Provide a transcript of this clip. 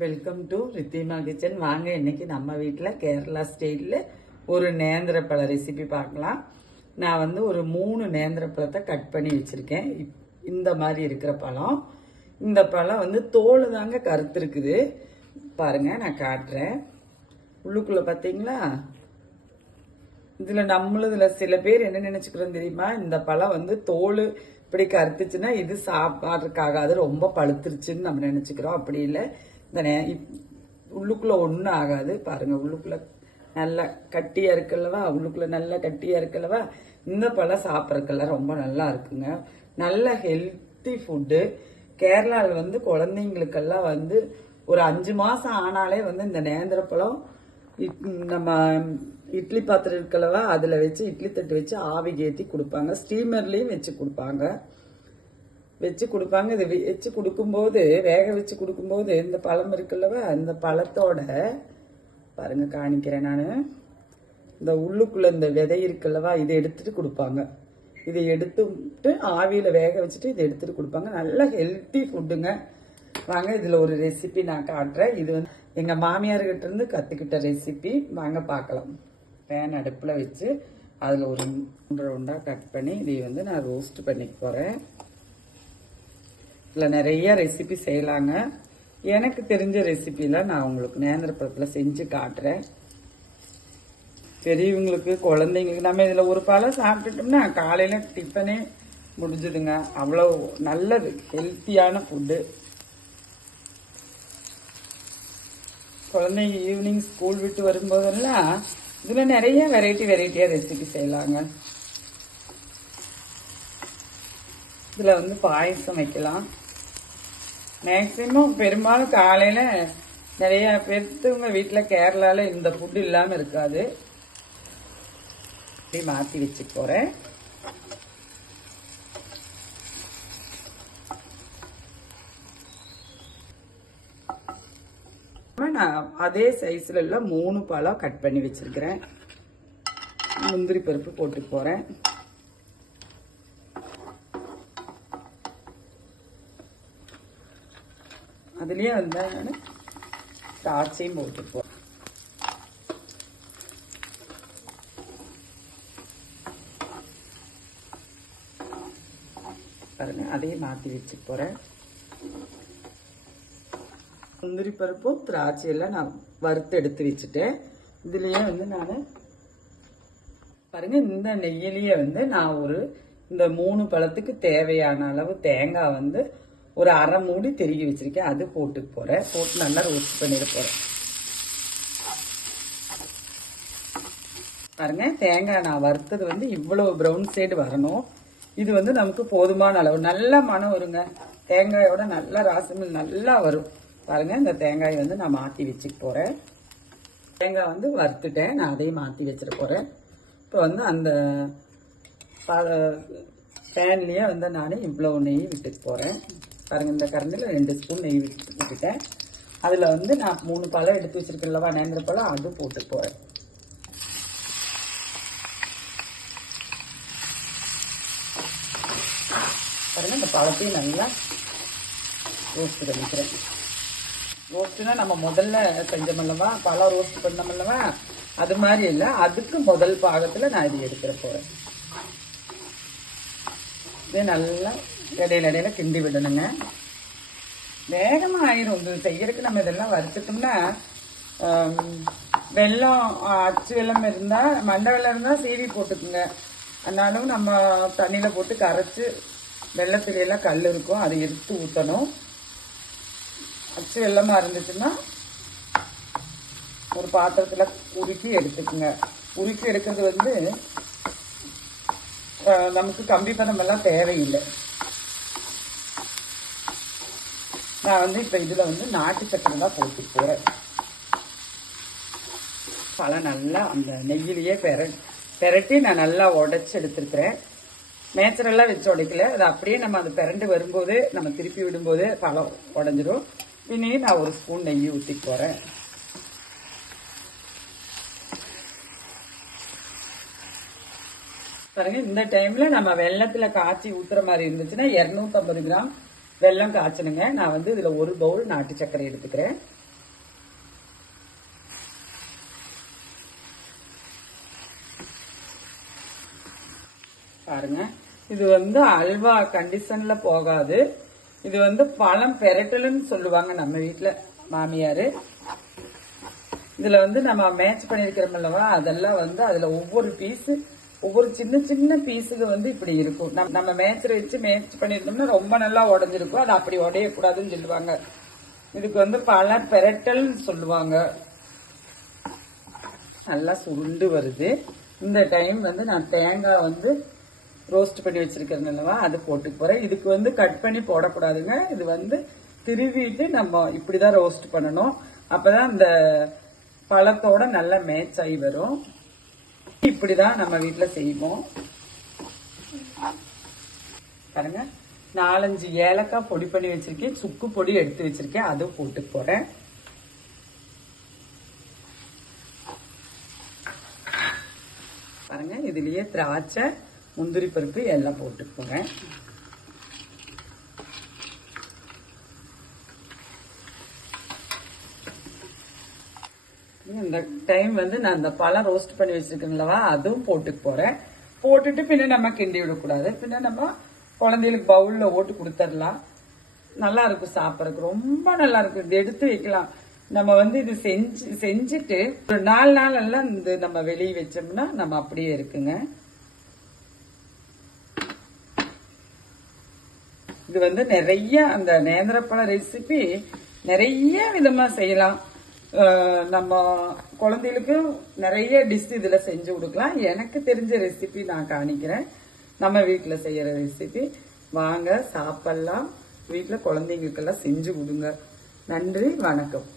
Welcome to Ridhima kitchen. வாங்க இன்னைக்கு நம்ம வீட்டில் கேரளா ஸ்டைலில் ஒரு நேந்திர பழ ரெசிபி பார்க்கலாம். நான் வந்து ஒரு 3 நேந்திர பழத்தை கட் பண்ணி வச்சுருக்கேன். இந்த மாதிரி இருக்கிற பழம். இந்த பழம் வந்து தோல் தாங்க கருத்து இருக்குது. பாருங்க, நான் காட்டுறேன். உள்ளுக்குள்ளே பார்த்தீங்களா? இதில் சில பேர் என்ன நினச்சிக்கிறோம் தெரியுமா? இந்த பழம் வந்து தோல் இப்படி கருத்துச்சுன்னா இது சாப்பாடுறதுக்காக அது ரொம்ப பழுத்துருச்சுன்னு நம்ம நினச்சிக்கிறோம். அப்படி இல்லை. இந்த உள்ளுக்குள்ள ஒன்றும் ஆகாது. பாருங்க, உள்ளுக்குள்ள நல்லா கட்டியா இருக்குல்லவா, உள்ளுக்குள்ள நல்லா கட்டியா இருக்குல்லவா. இந்த பழம் சாப்பிட்றதுக்கெல்லாம் ரொம்ப நல்லா இருக்குங்க. நல்ல ஹெல்த்தி ஃபுட்டு. கேரளாவில் வந்து குழந்தைங்களுக்கெல்லாம் வந்து ஒரு 5 மாசம் ஆனாலே வந்து இந்த நேந்திர பழம் நம்ம இட்லி பாத்திரம் இருக்கல்லவா, அதில் வச்சு இட்லி தட்டு வச்சு ஆவிக்கு ஏற்றி கொடுப்பாங்க. ஸ்டீமர்லேயும் வச்சு கொடுப்பாங்க. இது வச்சு கொடுக்கும்போது, வேக வச்சு கொடுக்கும்போது இந்த பழம் இருக்குல்லவா, இந்த பழத்தோட பாருங்க காணிக்கிறேன் நான். இந்த உள்ளுக்குள்ள இந்த விதை இருக்குல்லவா, இதை எடுத்துட்டு கொடுப்பாங்க. இதை எடுத்துட்டு ஆவியில் வேக வச்சுட்டு இதை எடுத்துட்டு கொடுப்பாங்க. நல்ல ஹெல்த்தி ஃபுட்டுங்க. வாங்க, இதில் ஒரு ரெசிபி நான் காட்டுறேன். இது வந்து எங்கள் மாமியார்கிட்ட இருந்து கற்றுக்கிட்ட ரெசிபி. வாங்க பார்க்கலாம். பேன் அடுப்பில் வச்சு அதில் ஒரு ரவுண்டாக கட் பண்ணி இதை வந்து நான் ரோஸ்ட் பண்ணிக்க போகிறேன். இதில் நிறைய ரெசிபி செய்யலாங்க. எனக்கு தெரிஞ்ச ரெசிபியில் நான் உங்களுக்கு நேந்திர பழத்தில் செஞ்சு காட்டுறேன். பெரியவங்களுக்கு, குழந்தைங்களுக்கு நம்ம இதில் ஒரு பழம் சாப்பிட்டுட்டோம்னா காலையில் டிஃபனே முடிஞ்சுதுங்க. அவ்வளோ நல்லது, ஹெல்த்தியான ஃபுட்டு. குழந்தைங்க ஈவினிங் ஸ்கூல் விட்டு வரும்போதெல்லாம் இதில் நிறைய வெரைட்டியாக ரெசிபி செய்யலாங்க. இதில் வந்து பாயசம் வைக்கலாம். மேக்சிமம் பெரும்பாலும் காலையில் நிறைய பேர்த்தவங்க வீட்டில் கேரளாவில் இந்த ஃபுட்டு இல்லாமல் இருக்காது. இப்படி மாற்றி வச்சு போகிறேன். நான் அதே சைஸில் எல்லாம் 3 பழம் கட் பண்ணி வச்சிருக்கிறேன். முந்திரி பருப்பு போட்டு போகிறேன். அதுலேயே வந்து நான் திராட்சையும் போட்டு போகிறேன். பாருங்க, அதையும் மாற்றி வச்சு போகிறேன். முந்திரி பருப்பும் திராட்சையெல்லாம் நான் வறுத்து எடுத்து வச்சுட்டேன். இதுலேயே வந்து நான் பாருங்க, இந்த நெய்யிலேயே வந்து நான் இந்த 3 பழத்துக்கு தேவையான அளவு தேங்காய் வந்து ஒரு அரை மூடி திருகி வச்சிருக்கேன். அது போட்டு போறேன். போட்டு நல்லா ரோஸ்ட் பண்ணிட போறேன். பாருங்க, தேங்காய் நான் வறுத்தது வந்து இவ்வளவு ப்ரௌன் சைடு வரணும். இது வந்து நமக்கு போதுமான அளவு. நல்ல மனம் வருங்க. தேங்காயோட நல்ல ராசமில் நல்லா வரும். பாருங்க, இந்த தேங்காயை வந்து நான் மாற்றி வச்சுக்க போறேன். தேங்காய் வந்து வறுத்துட்டேன். நான் அதையும் மாற்றி வச்சிட போறேன். இப்போ வந்து அந்த பேன்லேயே வந்து நான் இவ்வளோ நெய் விட்டுக்க போறேன். பாருங்க, இந்த கரண்டில் 2 ஸ்பூன் நெய் விட்டுக்கிட்டேன். அதில் வந்து நான் 3 பழம் எடுத்து வச்சிருக்கேன்லவா, நேந்திர பழம், அது போட்டு போறேன். பாருங்க, இந்த பழத்தையும் நல்லா ரோஸ்ட் பண்ணிக்கிறேன். ரோஸ்ட்னா நம்ம முதல்ல செஞ்சோம்லவா, பழம் ரோஸ்ட் பண்ணோம்லவா, அது மாதிரி இல்லை. அதுக்கு முதல் பாகத்தில் நான் இது எடுத்துட போறேன். இதே நல்லா இடையில கிண்டி விடணுங்க. வேகமாக ஆயிரும். இது செய்யறதுக்கு நம்ம இதெல்லாம் வறுத்துட்டோம்னா, வெல்லம், அச்சு வெல்லம் இருந்தால், மண்டை வெல்லம் இருந்தால் சீவி போட்டுக்குங்க. அதனாலும் நம்ம தண்ணியில் போட்டு கரைச்சி, வெள்ளத்துலையெல்லாம் கல் இருக்கும், அதை எடுத்து ஊற்றணும். அச்சு வெல்லமாக இருந்துச்சுன்னா ஒரு பாத்திரத்தில் உருக்கி எடுத்துக்குங்க. உருக்கி எடுக்கிறது வந்து நமக்கு கம்பி பதமெல்லாம் தேவையில்லை. நான் வந்து இப்போ இதில் வந்து நாட்டு சக்கரை தான் போட்டு போகிறேன். பழம் நல்லா அந்த நெய்யிலேயே பெரட்டி நான் நல்லா உடைச்சி எடுத்துருக்கிறேன். நேச்சுரலாக வச்சு உடைக்கல. அது அப்படியே நம்ம அது பிறண்டு வரும்போது நம்ம திருப்பி விடும்போது பழம் உடஞ்சிரும். இனி நான் ஒரு ஸ்பூன் நெய் ஊற்றி போகிறேன். பாருங்க, இந்த டைமில் நம்ம வெள்ளத்தில் காய்ச்சி ஊற்றுற மாதிரி இருந்துச்சுன்னா 250 கிராம் வெல்லம் காய்ச்சணுங்க. நான் வந்து இதில் 1 பவுல் நாட்டு சர்க்கரை எடுத்துக்கிறேன். பாருங்க, இது வந்து அல்வா கண்டிஷன்ல போகாது. இது வந்து பழம் பெரட்டலுன்னு சொல்லுவாங்க நம்ம வீட்டுல மாமியாரு. இதுல வந்து நம்ம மேட்ச் பண்ணிருக்கிறோம் அல்லவா, அதெல்லாம் வந்து அதுல ஒவ்வொரு பீஸ், ஒவ்வொரு சின்ன சின்ன பீஸுக்கு வந்து இப்படி இருக்கும். நம்ம மேட்சரை வச்சு மேட்ச் பண்ணிருந்தோம்னா ரொம்ப நல்லா உடஞ்சிருக்கும். அது அப்படி உடையக்கூடாதுன்னு சொல்லுவாங்க. இதுக்கு வந்து பல பெரட்டல் சொல்லுவாங்க. நல்லா சுருண்டு வருது. இந்த டைம் வந்து நான் தேங்காய் வந்து ரோஸ்ட் பண்ணி வச்சிருக்கிறேன் அல்லவா, அது போட்டு போறேன். இதுக்கு வந்து கட் பண்ணி போடக்கூடாதுங்க. இது வந்து திருவிட்டு நம்ம இப்படிதான் ரோஸ்ட் பண்ணணும். அப்பதான் இந்த பழத்தோட நல்லா மேட்ச் ஆகி வரும். இப்படிதான் நம்ம வீட்டுல செய்வோம். பாருங்க, 4-5 ஏலக்காய் பொடி பண்ணி வச்சிருக்கேன். சுக்கு பொடி எடுத்து வச்சிருக்கேன், அதுவும் போட்டு போறேன். பாருங்க, இதுலயே திராட்சை, முந்திரி பருப்பு எல்லாம் போட்டு போறேன். இந்த டைம் வந்து நான் இந்த பழம் ரோஸ்ட் பண்ணி வச்சிருக்கேன்லவா, அதுவும் போட்டு போறேன். போட்டுட்டு பின்ன நம்ம கிண்டி விடக்கூடாது. பின்ன நம்ம குழந்தைகளுக்கு பவுல்ல ஓட்டு கொடுத்துடலாம். நல்லா இருக்கும் சாப்பிட்றதுக்கு, ரொம்ப நல்லா இருக்கும். இது எடுத்து வைக்கலாம். நம்ம வந்து இது செஞ்சுட்டு ஒரு 4 நாள் எல்லாம் இந்த நம்ம வெளியே வச்சோம்னா நம்ம அப்படியே இருக்குங்க. இது வந்து நிறைய அந்த நேந்திரப்பழ ரெசிபி நிறைய விதமா செய்யலாம். நம்ம குழந்தைகளுக்கு நிறைய டிஷ் இதுல செஞ்சு கொடுக்கலாம். எனக்கு தெரிஞ்ச ரெசிபி நான் காணிக்கிறேன். நம்ம வீட்டுல செய்யற ரெசிபி வாங்க சாப்பிடலாம். வீட்டுல குழந்தைங்களுக்கெல்லாம் செஞ்சு கொடுங்க. நன்றி, வணக்கம்.